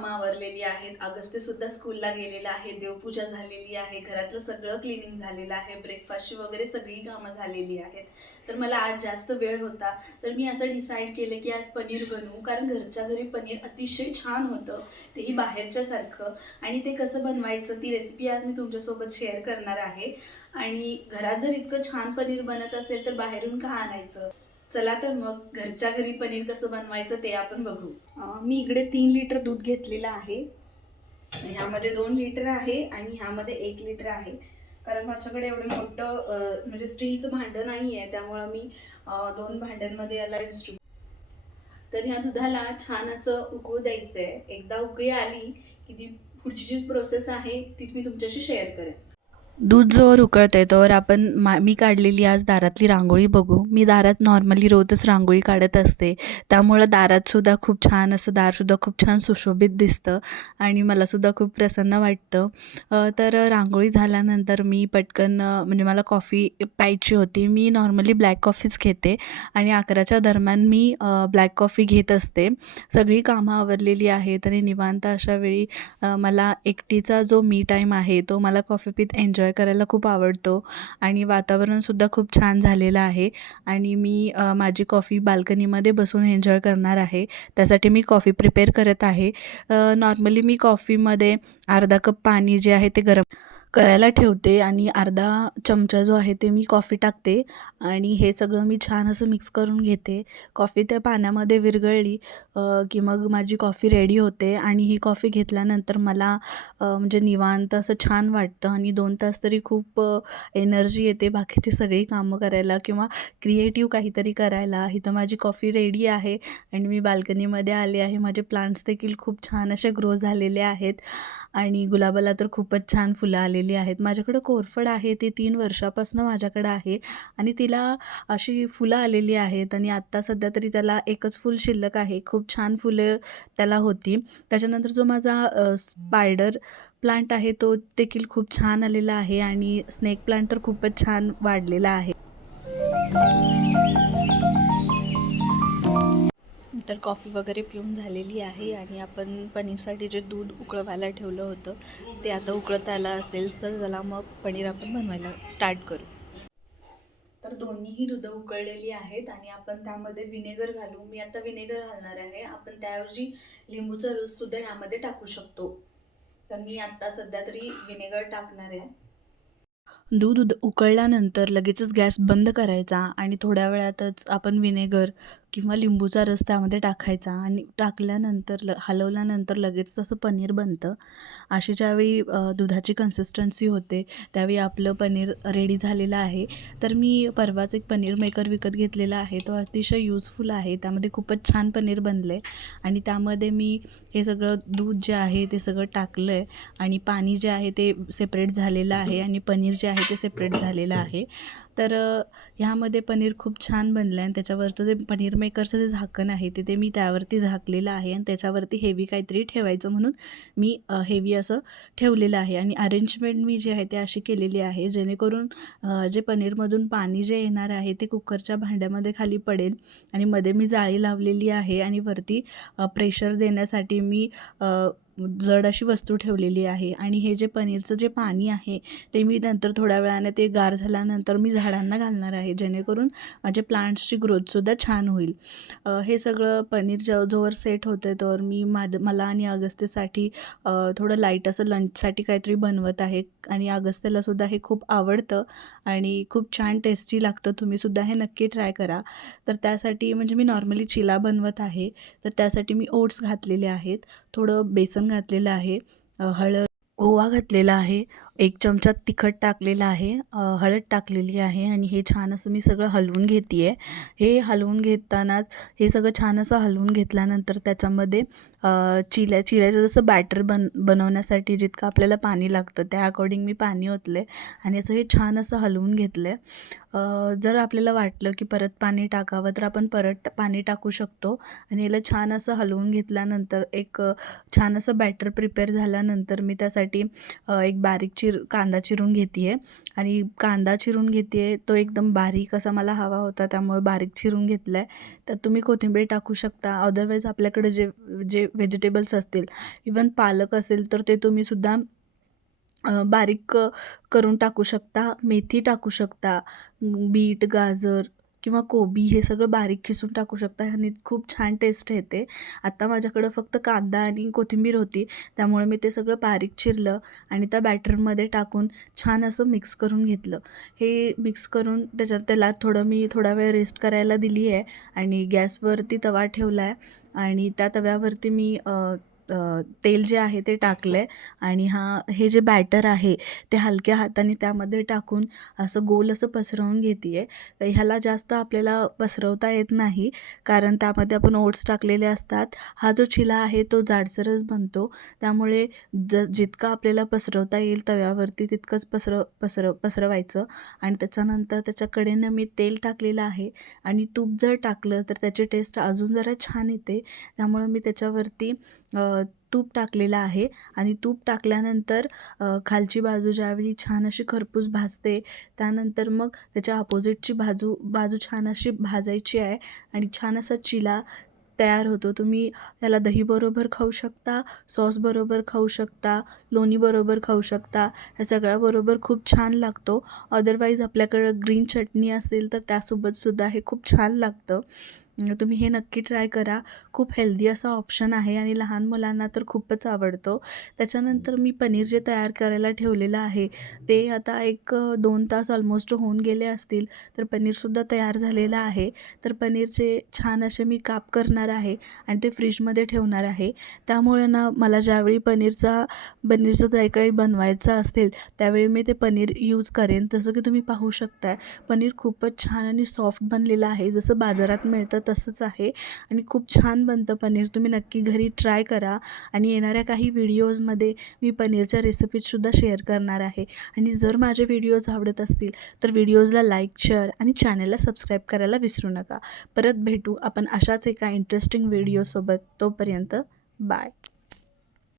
कामं आवरलेली आहेत. अगस्त्यसुद्धा स्कूलला गेलेला आहे. देवपूजा झालेली आहे. घरातलं सगळं क्लिनिंग झालेलं आहे. ब्रेकफास्टची वगैरे सगळी कामं झालेली आहेत. तर मला आज जास्त वेळ होता. तर मी असं डिसाईड केलं की आज पनीर बनवू. कारण घरच्या घरी पनीर अतिशय छान होतं. तेही बाहेरच्यासारखं. आणि ते कसं बनवायचं ती रेसिपी आज मी तुमच्यासोबत शेअर करणार आहे. आणि घरात जर इतकं छान पनीर बनत असेल तर बाहेरून का आणायचं? चला तर मग घरच्या घरी पनीर कसं बनवायचं ते आपण बघू. मी इकडे 3 लिटर दूध घेतलेलं आहे. ह्यामध्ये 2 लिटर आहे आणि ह्यामध्ये 1 लिटर आहे. कारण माझ्याकडे एवढं मोठं म्हणजे स्टीलचं भांडं नाही आहे, त्यामुळं मी 2 भांड्यांमध्ये याला डिस्ट्रीब्यूट. तर ह्या दुधाला छान असं उकळू द्यायचं आहे. एकदा उकळी आली की ती पुढची जी प्रोसेस आहे ती मी तुमच्याशी शेअर करेन. दूध जोवर उकळतंय तोवर आपण मी काढलेली आज दारातली रांगोळी बघू. मी दारात नॉर्मली रोजच रांगोळी काढत असते. त्यामुळं दारातसुद्धा खूप छान असं दारसुद्धा खूप छान सुशोभित दिसतं आणि मलासुद्धा खूप प्रसन्न वाटतं. तर रांगोळी झाल्यानंतर मी पटकन म्हणजे मला कॉफी प्यायची होती. मी नॉर्मली ब्लॅक कॉफीच घेते आणि 11च्या दरम्यान मी ब्लॅक कॉफी घेत असते. सगळी कामं आवरलेली आहेत आणि निवांत अशा वेळी मला एकटीचा जो मी टाईम आहे तो मला कॉफी पीत एन्जॉय करायला खूप आवडतो आणि वातावरणसुद्धा खूप छान झालेलं आहे आणि मी माझी कॉफी बाल्कनीमध्ये बसून एन्जॉय करणार आहे. त्यासाठी मी कॉफी प्रिपेअर करत आहे. नॉर्मली मी कॉफीमध्ये अर्धा कप पाणी जे आहे ते गरम करायला ठेवते आणि अर्धा चमचा जो आहे ते मी कॉफी टाकते आणि हे सगळं मी छान असं मिक्स करून घेते. कॉफी त्या पाण्यामध्ये विरघळली की मग माझी कॉफी रेडी होते आणि ही कॉफी घेतल्यानंतर मला म्हणजे निवांत असं छान वाटतं आणि 2 तास तरी खूप एनर्जी येते बाकीची सगळी कामं करायला किंवा क्रिएटिव्ह काहीतरी करायला. इथं माझी कॉफी रेडी आहे आणि मी बाल्कनीमध्ये आले आहे. माझे प्लांट्स देखील खूप छान असे ग्रो झालेले आहेत आणि गुलाबाला तर खूपच छान फुलं आलेली आहेत. माझ्याकडं कोरफड आहे, ती 3 वर्षापासून माझ्याकडं आहे आणि तिला अशी फुलं आलेली आहेत आणि आत्ता सध्या तरी त्याला एकच फूल शिल्लक आहे. खूप छान फुलं त्याला होती. त्याच्यानंतर जो माझा स्पायडर प्लांट आहे तो देखील खूप छान आलेला आहे आणि स्नेक प्लांट तर खूपच छान वाढलेला आहे. तर कॉफी वगैरे पिऊन झालेली आहे आणि आपण पनीरसाठी जे दूध उकळवायला ठेवलं होतं ते आता उकळत आलं असेल, तर चला मग पनीर आपण बनवायला स्टार्ट करू. तर दोन्हीही दूध उकळलेली आहेत आणि आपण त्यामध्ये विनेगर घालू. मी आता विनेगर घालणार आहे. आपण त्याऐवजी लिंबूचा रससुद्धा यामध्ये टाकू शकतो. तर मी आता सध्या तरी विनेगर टाकणार आहे. दूध उकळल्यानंतर लगेचच गॅस बंद करायचा आणि थोड्या वेळातच आपण विनेगर किंवा लिंबूचा रस त्यामध्ये टाकायचा आणि टाकल्यानंतर हलवल्यानंतर लगेचच असं पनीर बनतं. अशी ज्यावेळी दुधाची कन्सिस्टन्सी होते त्यावेळी आपलं पनीर रेडी झालेलं आहे. तर मी परवाच एक पनीर मेकर विकत घेतलेला आहे. तो अतिशय यूजफुल आहे. त्यामध्ये खूपच छान पनीर बनलं आहे आणि त्यामध्ये मी हे सगळं दूध जे आहे ते सगळं टाकलं आहे आणि पाणी जे आहे ते सेपरेट झालेलं आहे आणि पनीर जे आहे ते सेपरेट झालेलं आहे. तर ह्यामध्ये पनीर खूप छान बनलं आहे आणि त्याच्यावरचं जे पनीर मेकरचं जे झाकण आहे ते मी त्यावरती झाकलेलं आहे आणि त्याच्यावरती हेवी काहीतरी ठेवायचं म्हणून मी हेवी असं ठेवलेलं आहे आणि अरेंजमेंट मी जी आहे ते अशी केलेली आहे जेणेकरून जे पनीरमधून पाणी जे येणार आहे ते कुकरच्या भांड्यामध्ये खाली पडेल आणि मध्ये मी जाळी लावलेली आहे आणि वरती प्रेशर देण्यासाठी मी जड अशी वस्तू ठेवलेली आहे आणि हे जे पनीरचं जे पाणी आहे ते मी नंतर थोड्या वेळाने ते गार झाल्यानंतर मी झाडांना घालणार आहे जेणेकरून माझे प्लांट्सची ग्रोथसुद्धा छान होईल. हे सगळं पनीर जोवर सेट होतं आहे तोवर मी मला आणि अगस्त्यसाठी थोडं लाईट असं लंचसाठी काहीतरी बनवत आहे आणि अगस्त्यलासुद्धा हे खूप आवडतं आणि खूप छान टेस्टी लागतं. तुम्हीसुद्धा हे नक्की ट्राय करा. तर त्यासाठी म्हणजे मी नॉर्मली चिला बनवत आहे. तर त्यासाठी मी ओट्स घातलेले आहेत, थोडं बेसन घातलेलं आहे, हळद, ओवा घातलेला आहे, 1 चमचा तिखट टाकलेलं आहे, हळद टाकलेली आहे आणि हे छान असं मी सगळं हलवून घेते आहे. हे हलवून घेतानाच हे सगळं छान असं हलवून घेतल्यानंतर त्याच्यामध्ये चिऱ्याचं जसं बॅटर बनवण्यासाठी जितकं आपल्याला पाणी लागतं त्या अकॉर्डिंग मी पाणी ओतले आणि असं हे छान असं हलवून घेतलं आहे. जर आपल्याला वाटलं की परत पाणी टाकावं तर आपण परत पाणी टाकू शकतो आणि याला छान असं हलवून घेतल्यानंतर एक छान असं बॅटर प्रिपेअर झाल्यानंतर मी त्यासाठी एक बारीक कांदा चिरून घेते आहे आणि कांदा चिरून घेते आहे तो एकदम बारीक असा मला हवा होता, त्यामुळे बारीक चिरून घेतला आहे. त्यात तुम्ही कोथिंबीर टाकू शकता. अदरवाईज आपल्याकडे जे जे व्हेजिटेबल्स असतील, इवन पालक असेल तर ते तुम्हीसुद्धा बारीक करून टाकू शकता. मेथी टाकू शकता, बीट, गाजर किंवा कोबी हे सगळं बारीक खिसून टाकू शकता. ह्याने खूप छान टेस्ट येते. आता माझ्याकडं फक्त कांदा आणि कोथिंबीर होती, त्यामुळे मी ते सगळं बारीक चिरलं आणि त्या बॅटरमध्ये टाकून छान असं मिक्स करून घेतलं. हे मिक्स करून त्याला थोडा वेळ रेस्ट करायला दिली आहे आणि गॅसवरती तवा ठेवला आहे आणि त्या तव्यावरती मी तेल जे आहे ते टाकलं आहे आणि हे जे बॅटर आहे ते हलक्या हाताने त्यामध्ये टाकून असं गोल असं पसरवून घेते आहे. तर ह्याला जास्त आपल्याला पसरवता येत नाही, कारण त्यामध्ये आपण ओट्स टाकलेले असतात. हा जो चिला आहे तो जाडसरच बनतो, त्यामुळे जितकं आपल्याला पसरवता येईल तव्यावरती तितकंच पसरवायचं आणि त्याच्यानंतर त्याच्या कडेनं मी तेल टाकलेलं आहे आणि तूप जर टाकलं तर त्याची टेस्ट अजून जरा छान येते. त्यामुळं मी त्याच्यावरती तूप टाकलेलं आहे आणि तूप टाकल्यानंतर खालची बाजू ज्यावेळी छान अशी खरपूस भाजते, त्यानंतर मग त्याच्या अपोजिटची बाजू छान अशी भाजायची आहे आणि छान असा चिला तयार होतो. तुम्ही त्याला दहीबरोबर खाऊ शकता, सॉसबरोबर खाऊ शकता, लोणीबरोबर खाऊ शकता. ह्या सगळ्याबरोबर खूप छान लागतो. अदरवाईज आपल्याकडं ग्रीन चटणी असेल तर त्यासोबतसुद्धा हे खूप छान लागतं. तुम्ही हे नक्की ट्राय करा. खूप हेल्दी असा ऑप्शन आहे आणि लहान मुलांना तर खूपच आवडतो. त्याच्यानंतर मी पनीर जे तयार करायला ठेवलेलं आहे ते आता 2 तास ऑलमोस्ट होऊन गेले असतील, तर पनीरसुद्धा तयार झालेलं आहे. तर पनीरचे छान असे मी काप करणार आहे आणि ते फ्रीजमध्ये ठेवणार आहे. त्यामुळे ना मला ज्यावेळी पनीरचं काही बनवायचं असेल त्यावेळी मी ते पनीर यूज करेन. जसं की तुम्ही पाहू शकता पनीर खूपच छान आणि सॉफ्ट बनलेलं आहे, जसं बाजारात मिळतं तसंच आहे आणि खूप छान बनतं पनीर. तुम्ही नक्की घरी ट्राय करा आणि येणाऱ्या काही व्हिडिओजमध्ये मी पनीरच्या रेसिपीजसुद्धा शेअर करणार आहे. आणि जर माझे व्हिडिओज आवडत असतील तर व्हिडिओजला लाईक, शेअर आणि चॅनलला सबस्क्राईब करायला विसरू नका. परत भेटू आपण अशाच एका इंटरेस्टिंग व्हिडिओसोबत. तोपर्यंत बाय.